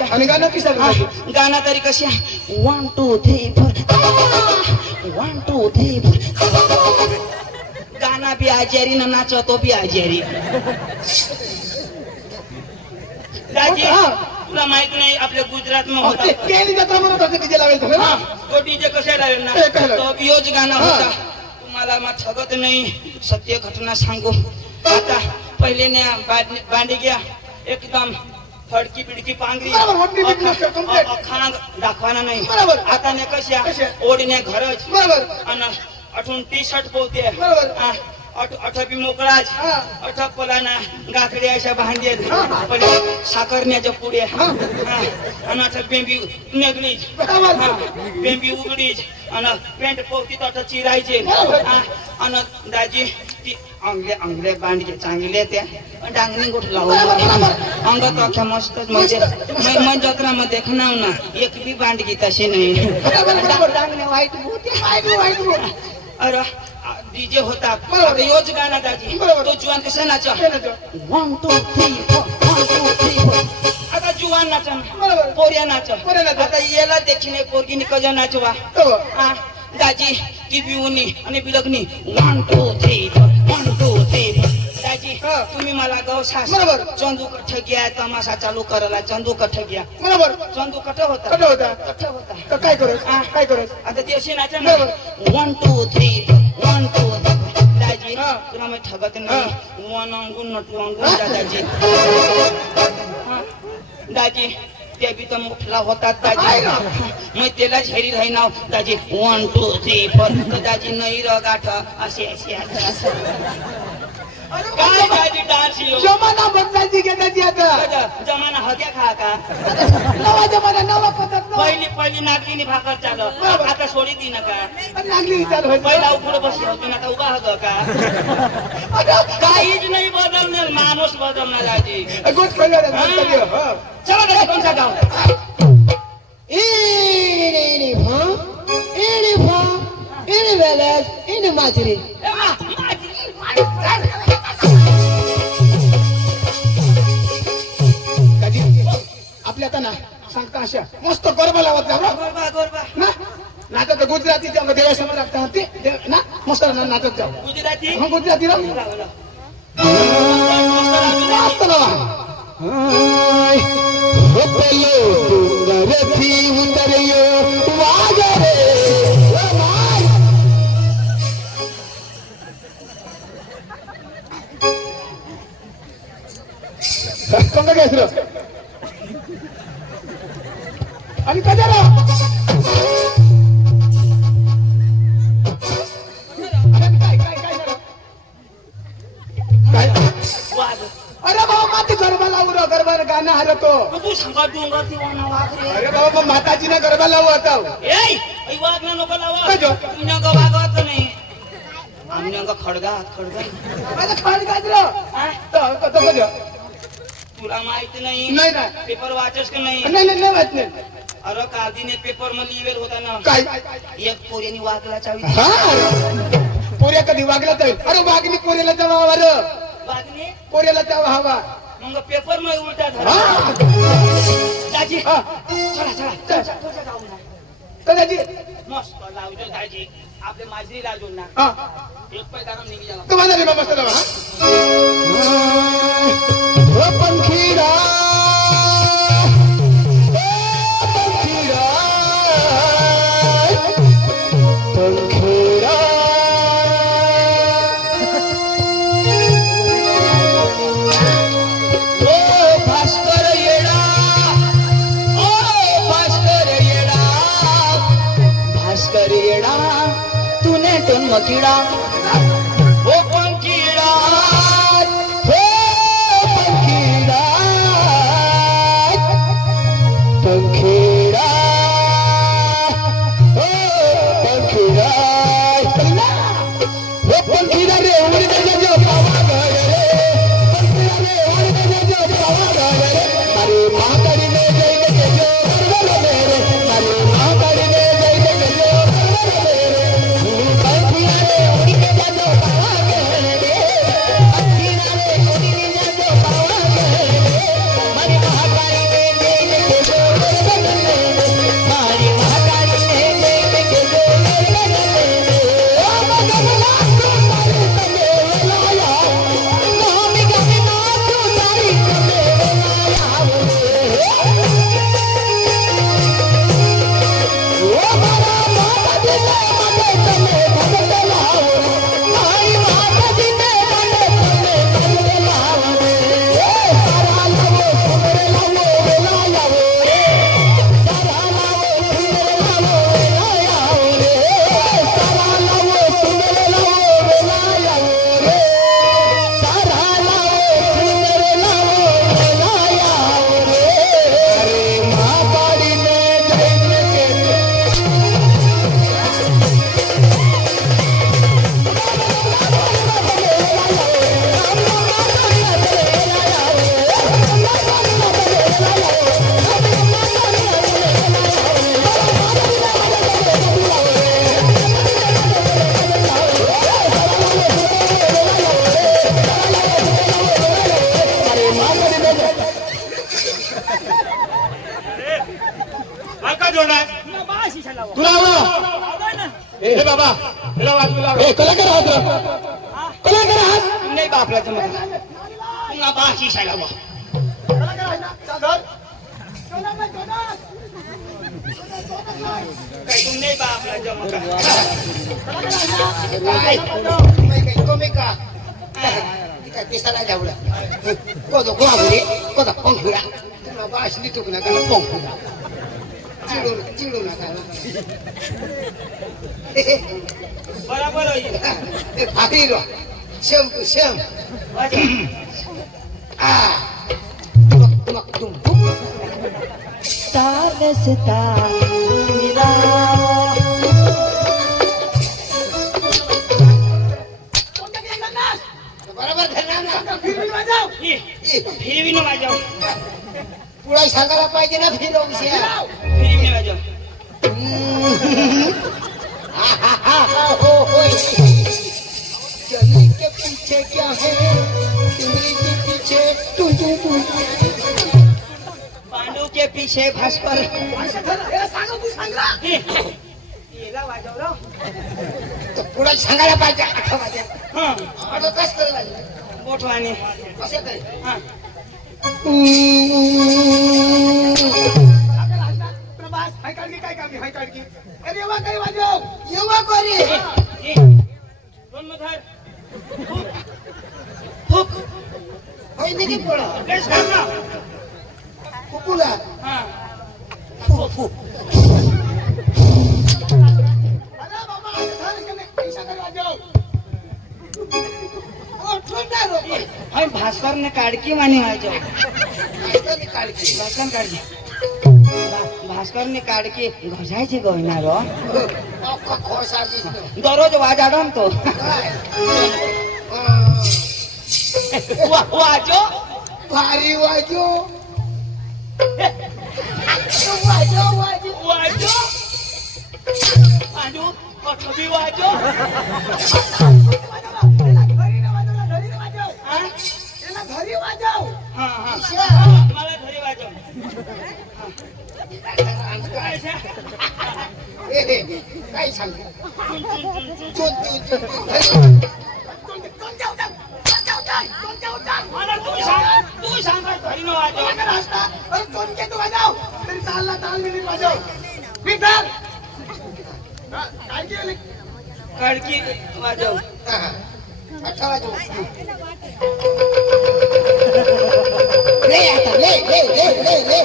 कशा आणि गाणं पिसा गाणं तरी कशी 1 2 3 4 1 2 3 4 गाणं बी आजारी ना नाचतो बी आजारी दाजी तुला माहित नाही आपल्या गुजरात मध्ये होता केली जत्रा म्हणत होते डीजे लावेल तो डीजे कशा लावेल ना तो बियोज गाणं होता तुम्हाला मग ठगत नाही सत्य घटना सांगू आता पहिले ने बांडी गया एकदम फडकी पिडकी पांगरी खांग दाखवाना नाही आता ने कशा ओढीने घरच आणि अठून टी शर्ट पोहते अठपी मोकळाच अठप पलाना गाखडी अशा भांडे पण साखरण्याच्या पुढे आणि अठप बेंबी नगलीच बेंबी उघडीच आणि पेंट पोहती तर चिरायचे आणि दाजी ती अंगले बांडके चांगले त्या डांगणी गोठ लावून अंगात अख्या मस्तच म्हणजे मन जत्रा मध्ये देखणार ना एक बी बांडकी तशी नाही डांगणे वाईट अरे डीजे होता योज गाना दाजी तो जुवान कसा नाचा 1 2 3 4 1 2 3 4 आता जुवान नाचा पोरिया नाचा आता याला देखील पोरगीने कजा नाचवा दाजी ती बिवणी आणि बिलगणी 1 2 3 4 1 2 3 दाजी तुम्ही मला गाव सास चंदू कठ घ्या तमाशा चालू करायला चंदू कठ घ्या बरोबर चंदू कठ होता काय करत आता ती अशी नाचा ना 1 2 3 1 2 दाजी तुला मी ठगत नाही 1 अंगून नटू अंगून दादाजी दाजी ते बी तर मुठला होतात दाजी मग त्याला झेरी राही नाव दाजी 1 2 3 4 दाजी नाही र गाठ असे काय दाजी डान्स जमाना बदलायची घे दाजी आता जमाना हग्या खा का नवा जमाना नवा पद्धत पहिली नागलीनी भाकर चाल आता सोडी दी नका नागली चालू पहिला उघड बसली होती आता उभा हग का काहीच नाही बदलणार माणूस बदलणार दाजी गोष्ट कळलं चला दादा कोणचा गाव माझरी आपल्या आता ना सांगता अशा मस्त गरबा लावत ना नाचत गुजराती देवासमोर लागता ते ना मस्त नाचत जाऊ गुजराती गुजराती मस्त कोणता घ्यायचं आणि कशाला अरे बाबा माती गरबा लावू रो गरबा गाणं हरतो तू सांगा डोंगर दिवाना वागरे अरे बाबा माताजी ना गरबा लावू आता ए वागणं नको लावा तुमच्या वागवत नाही आमच्या खडगा माझा खाड गाजर तुला माहिती नाही नाही पेपर वाचस का नाही नाही वाच नाही अरे कादीने पेपर मध्ये लिवेल होता ना काय एक पोऱ्यानी वागला चावी पोऱ्या कधी वागला जाईल अरे वागणी पोऱ्याला जावा अरे वागणे पोऱ्याला जावा हवा मग पेपर मध्ये उलटा झाला दाजी चला दाजी मस्त लावतो दाजी आपले माझी लाजून ना एक पैदाना निघी झाला तुम्हाला मस्त लावा पंखीरा तूने टोन मकीड़ा ओ पंखीड़ा पंखीरा पंखीरा रे उड़ी दे जो पावा रे पंखीरा रे उड़ी दे जो पावा रे अरे मातारी ने जय के जो रे अरे मातारी ने जय के जो रे पंखीरा रे उड़ी दे जो पावा रे पंखीरा रे उड़ी दे जो पावा रे मारी महाकाली ने जय के जो वाजवणार ना बाशी शालावा तुला आवडा आवडा ना हे बाबा हिला वाजवला ए कलाकार आहात रे. कलाकार आहात नाही बापला जमत पुन्हा बाशी शालावा काही तू नाही बापला जमत Kita bisa lah jauh lah. Kau tu kau apa ni? Kau tak pong lah. Kau bahas ni tu kena kena pong. Cilur nak kena. बराबर होईल Akhir lah. Siam tu siam. Ah. Tumak tumpuk. तारसता मिला Barabar kena nak. फिरवी न वाजव Pulai sangkala pakai na film siya. फिरवी न वाजव चली के पीछे क्या है चुनरी के पीछे टू टू टू पांडू के पीछे भास्कर येला वाजवलं तो पुढे सांगायला पाहिजे आठवड्यात हं आता कसं करायला बोटवाने कसं करे हं प्रभास हाय काढली काय काढली हाय काढली अरे वा काय वाजव युवा कोरी दोन मधार फुक होय निघी पुढं काय सांग ना कुकुला हं फू फू अरे बाबा आता झालं की नाही पैसा काय वाजव ओ ठोडा रो हाय भास्कर ने काडकी माने वाजव काय काढली भास्कर काढकी भास्कर ने काडकी घोसायची गवणार हो अख्खा खोसाजी दररोज वाजाडम तो काय वाजो भारी वाजो वाजो वाजो वाजो पांडू कठबी वाजो हं त्याला घरी वाजव हं हं ईशा. मला घरी वाजव काय सांग चून चून चून मला तू सांग घरी न वाजव काडकी वाजव अच्छा वाजव ले आता ले ले ले ले ले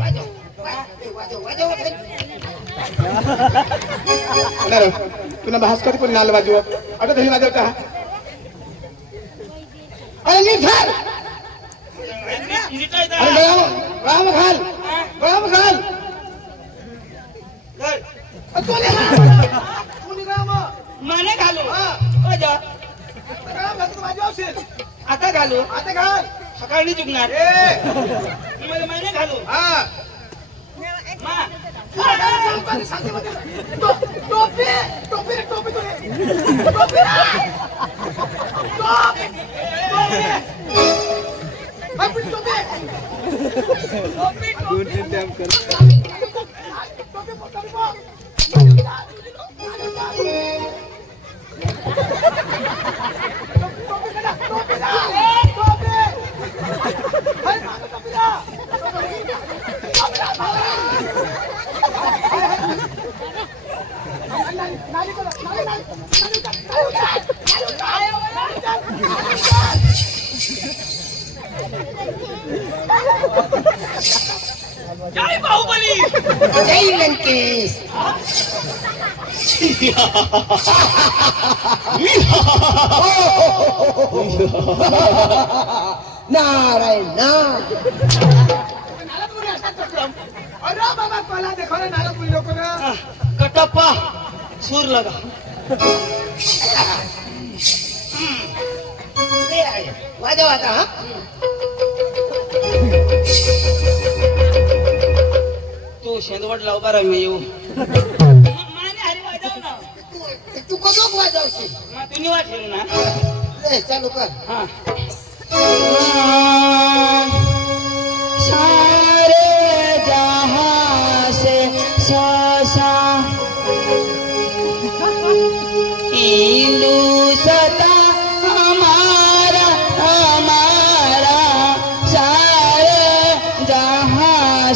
वाजव वाजव वाजव तुला भास्कर पण नाल वाजव आता तरी वाजवता अरे नीट घाल अरे गळाम घाल गळाम घाल माने घालू आता घालू आता घाल सकाळी चुकणार ए मला माने घालू हा मा टोपी टोपी रे टोपी तुले टोपी रे टोपी टोपी जय बाहुबली जय लंकेश नारायण अरे बाबा मला देखो ना नाला पुल लोक ना कटप्पा सूर लगा वाजव आता हा तू शेंदवड लाव बरं मी येऊ माने हरी वाजव ना तू कधो वाजवशील मग तू निवा ठेवू ना ले चालू कर हा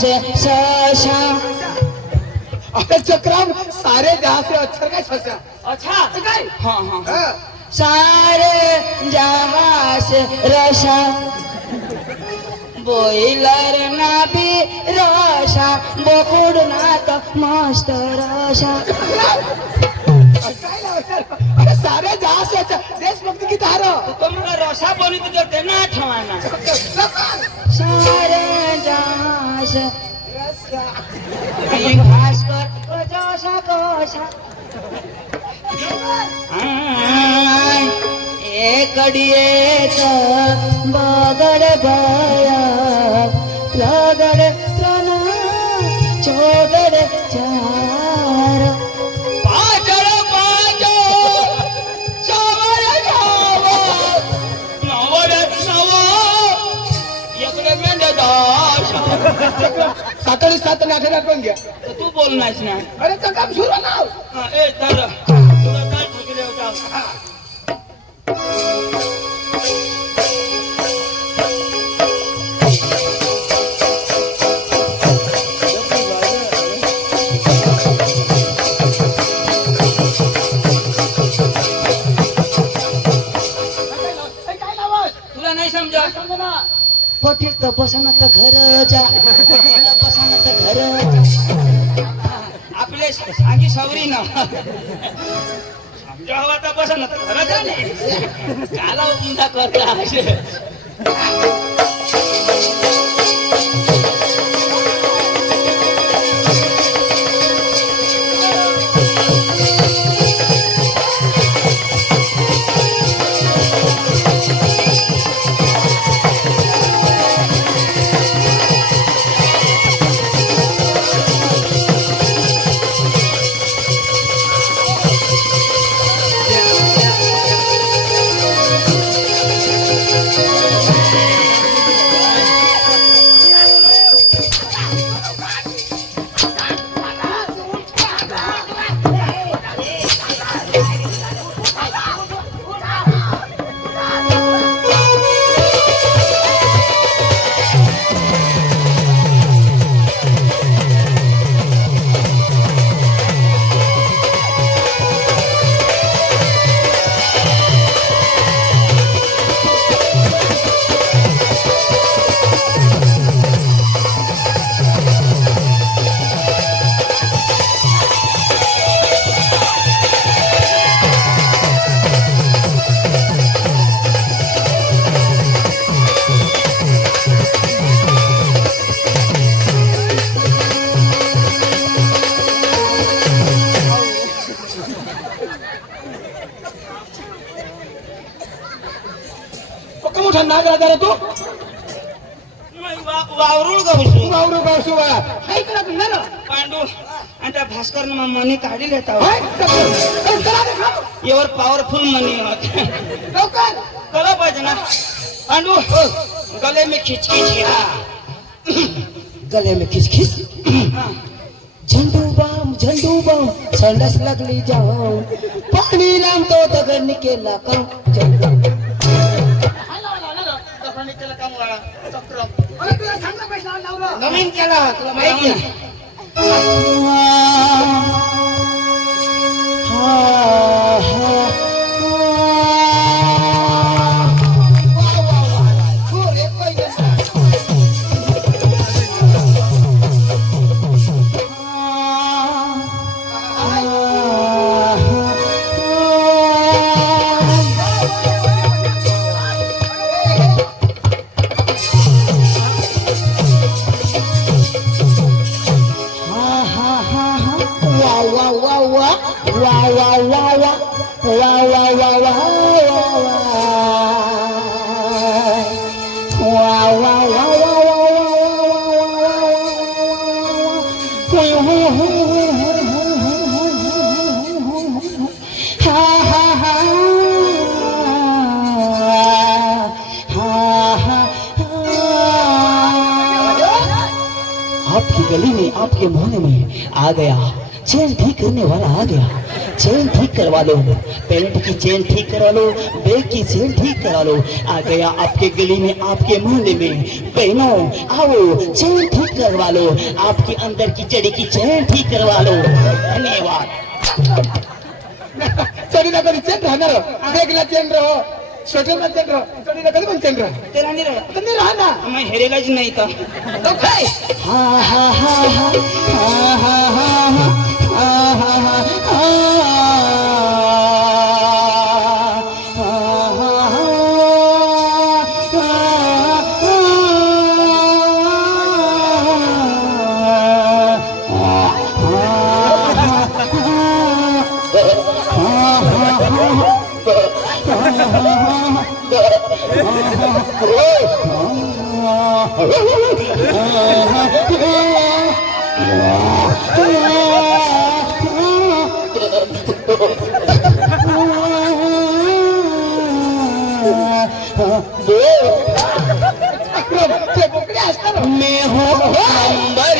से शशा। अरे चक्राम सारे जहां से अक्षर काय छाछा अच्छा काय हाँ हाँ हाँ। हाँ सारे जहां से रसा बॉयलर ना भी रसा बोकुड ना तो मस्त रसा। काय लावलं? अरे सारे जहां से अच्छा देशभक्ति की धार तो मला रसा बोली तो ते ना ठेवाना सारे जहां से आई भास्कर कोसा कोसा एक कडियेच बगड गया लगड तना चोगड चार पाचड पाच सवर सवर नवड नव इकडे मेंढ दास सातडी सात नागरात पण घ्या तर तू बोलणार ना अरे चक्राम सुरू नाव हा, ए तर तुला काय ठोकले होता काय लावस तुला नाही समजा समजा ना पटील तर बसाना तर घर जा बसाना तर घर जा. आपले सांगी सवरी ना समजा हवा तर बसाना तर घर जा ने काला उंदा करता असे पक्का मोठा नाग राजा रे तू वावरुळ गावसू गावरू गावसू बा हाय करा तू ना पांडू आणि त्या भास्कर मनी काढी लेता हाय चला रे खाऊ यावर पॉवरफुल मनी होत लवकर कळलं पाहिजे ना पांडू गले में खिचखिच गिरा गले में खिसखिस झंडू बम संडस लगली जाओ पाणी राम तो दगड केला काम काय लावला दफाने केलं काम वाळा चक्रम अरे तुला सांगला पैसा लावला नवीन केला तुला माहिती आहे आपकी गली में आपके मोहल्ले में आ गया चैन ठीक करने वाला आ गया चेन ठीक करवा लो, पैंट की चेन ठीक करवा लो, बैग की चेन ठीक करवा लो। आ गया आपके गली में, आपके मोहल्ले में, बहनों आओ चेन ठीक करवा लो, आपके अंदर की जड़ी की चेन ठीक करवा लो। धन्यवाद। चढीला कधी चेन राहणार बेगला चेन राहो स्वेटरला चेन राहो चढीला कधी पण चेन राहो तेरा नहीं रहा, कधी राहणार मैं हेरेगा जी नहीं था। तो काय हा हा हा हा हा हा हा हा हा हा ते बोकडे असतात मैं हूँ नंबर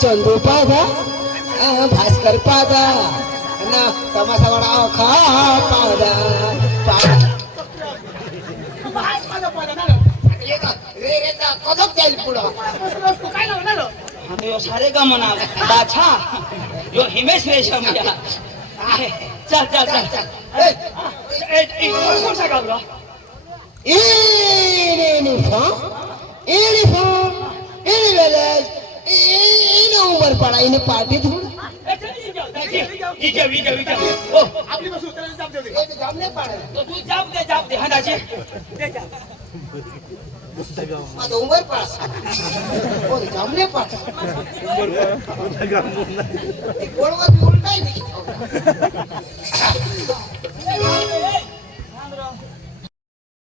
चंदू पादा भास्कर पादा ना तमासा वाडा खा पादा कदम जाईल पुढं काय लावणार हाँ तो यो सारे का मना बाछा यो हिमेश रेशम या चल चल चल चल कौन सा गावला उमर पड़ा इन्हें पार्टी थी ओ आपली बस उतरायला जाम देऊ दे जामने पाड़े तो तू जाप दे हाँ दाजी दे जा माझं उमर पास जामने पास गोडवा उलटाय